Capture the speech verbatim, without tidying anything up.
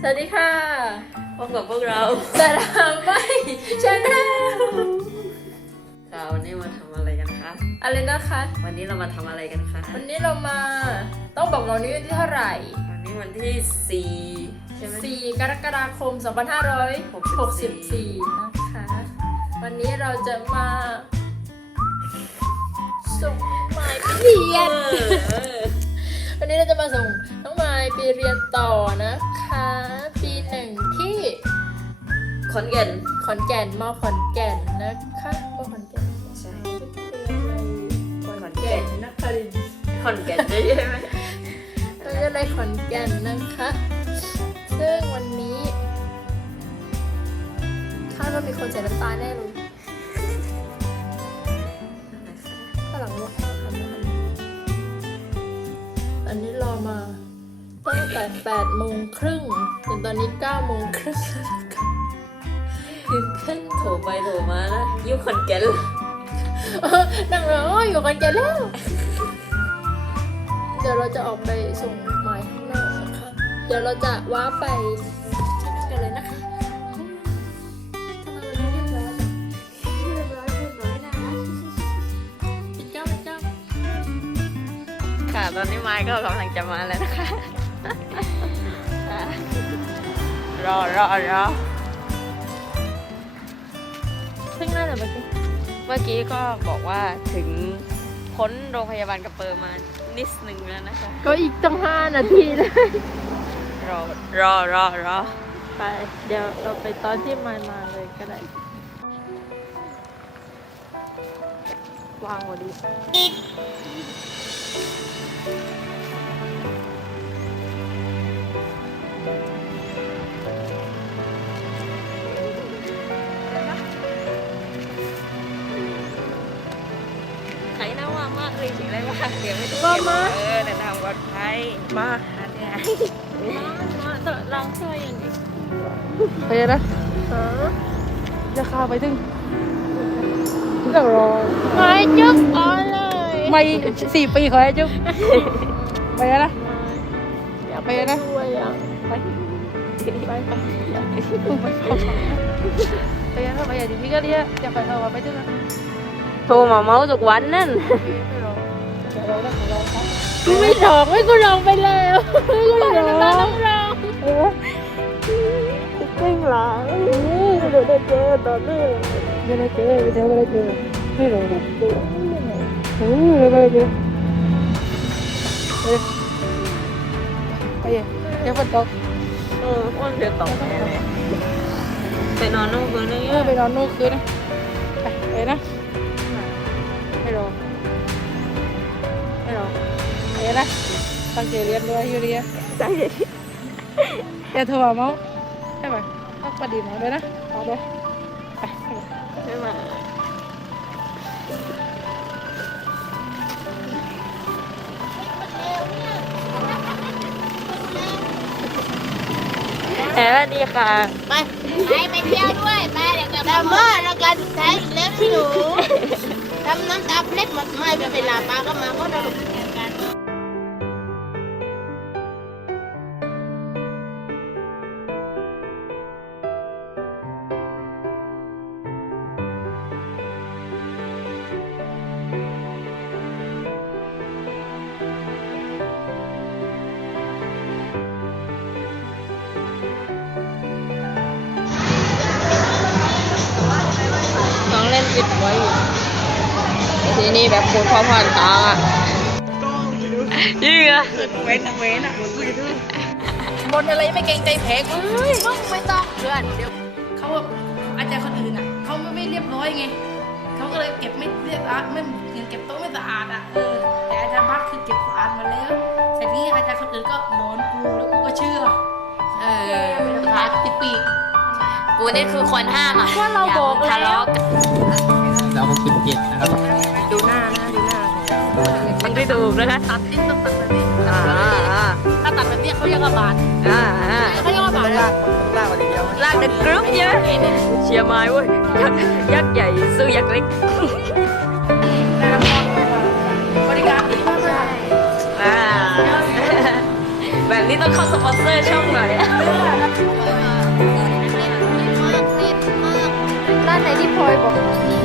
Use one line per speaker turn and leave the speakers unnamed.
สวัสดีค่ะพบกับพวกเราสารามไม่ชาแนลค่ะวันนี้มาทำอะไรกันคะอะไรนะคะวันนี้เรามาทำอะไรกันคะวันนี้เรามาต้องบอกเรานี้วันที่เท่าไหร่วันนี้วันที่สี่ใช่ไหมสี่กรกฎาคมสองพันห้าร้อยหกสิบสี่นะคะวันนี้เราจะมาส่งหมายไปเรียนวันนี้เราจะมาส่งน้องไมล์ไปเรียนต่อนะคะปีหนึ่งที่ขอนแก่นขอนแก่นมอขอนแก่นนะคะมอขอนแก่นใช่ขอนแก่นนครินทร์ขอนแก่นได้ใช่ไหมเราจะได้ขอนแก่นนะคะซึ่งวันนี้คาดว่ามีคนใส่น้ำตาแน่เลยข้างหลังว่าอันนี้รอมาตั้งแต่แปดโมงครึ่งจนตอนนี้เก้าโมงครึ่งตื่นเต้นโถไปโถมานะอยู่ขอนแก่นนั่งรออยู่ขอนแก่นแล้วเดี๋ยวเราจะออกไปส่งหมายข้างนอกนะคะเดี๋ยวเราจะว้าไปกันเลยนะคะทำไมวันนี้เรียบร้อยเรียบร้อยเรียบร้อยนะปิดเจ้าปิดเจ้าค่ะตอนนี้ไม้ก็กำลังจะมาแล้วนะคะรอรอรอเพิ่งน่าจะเมื่อกี้เมื่อกี้ก็บอกว่าถึงพ้นโรงพยาบาลกระเปิดมานิดหนึ่งแล้วนะคะก็อีกตั้งห้านาทีเลยรอรอรอรอไปเดี๋ยวเราไปตอนที่มามาเลยก็ได้วางหัวดีใครน่าว่ามากเลยสิอะไรวะเดี๋ยวไม่ต้องเก็บเออแต่ทำปลอดภัยมาอันเนี้ยมามาลองช่วยอย่างนี้ไปนะจะข้าไปถึงเดี๋ยวรอไม่จุ๊บอ๋อเลยไม่สี่ปีขอให้จุ๊บไปนะอยากไปนะไปไปไปไปไปนะไปอย่างนี้ก็เรียกอยากไปเอาไปถึงนะโทรมาเมาทุกวันนั่นกูไม่ลองไม่กูลองไปแล้วไม่กูลองต้องลองเออจริงเหรอเดี๋ยวได้เจอตอนนี้เดี๋ยวได้เจอเดี๋ยวได้เจอไม่ลองนะโอ้ยเดี๋ยวได้เจอเฮ้ยไปยังเดี๋ยวฝนตกเออฝนเดี๋ยวตกแน่เลยไปนอนนู่นคืนนึงเออไปนอนนู่นคืนนะไปไปนะไม่รอไม่รอไปนะตั้งใจเรียนด้วยยูเรียตั้งใจอย่าโทรมาเมาใช่ไหมเอาปฏิมาด้วยนะเอาด้วยไปใช่ไหมแอบดีค่ะไปไปไปเที่ยวด้วยไปเดี๋ยวกลับมาแล้วกันใช้เล็บหนูทำน้ำตาเล็บหมดไม่ไปเวลาปลาก็มาก็เราเที่ยวกันเล่นปิดไว้ทีนี้แบบคนพอผ่านตาอ่ะยิ่งอ่ะเว้นเว้นอ่ะบนอะไรไม่เกรงใจแพ้กูมึงไม่ต้องเพื่อนเดี๋ยวเขาอาจารย์คนอื่นอ่ะเขาไม่เรียบร้อยไงเขาก็เลยเก็บไม่เรียบร้อยไม่ยังเก็บโต๊ะไม่สะอาดอ่ะเออแต่อาจารย์บัคคือเก็บสะอาดมาแล้วแต่นี้อาจารย์คนอื่นก็โดนกูแล้วกูก็เชื่อเออพาติดปีกกูนี่คือคนห้ามอ่ะว่าเราบอกแล้ว
เราหกสิบเจ็ดนะครับ
ดูหน้านะดูหน้ามันไม่ถูกนะคะตัดติ้งต้องตัดแบบนี้ถ้าตัดแบบนี้เขาเรียกว่าบาดเขาเรียกว่าบาดลาก
ลากมาทีเดียว
ลากเด็กกรุ๊ปเยอะเชียร์ไม้เว้ยยักษ์ใหญ่สู้ยักษ์เล็กบริการดีมากเลยแบบนี้ต้องเข้าสปอนเซอร์ช่องหน่อยด้านไหนที่พลอยบอก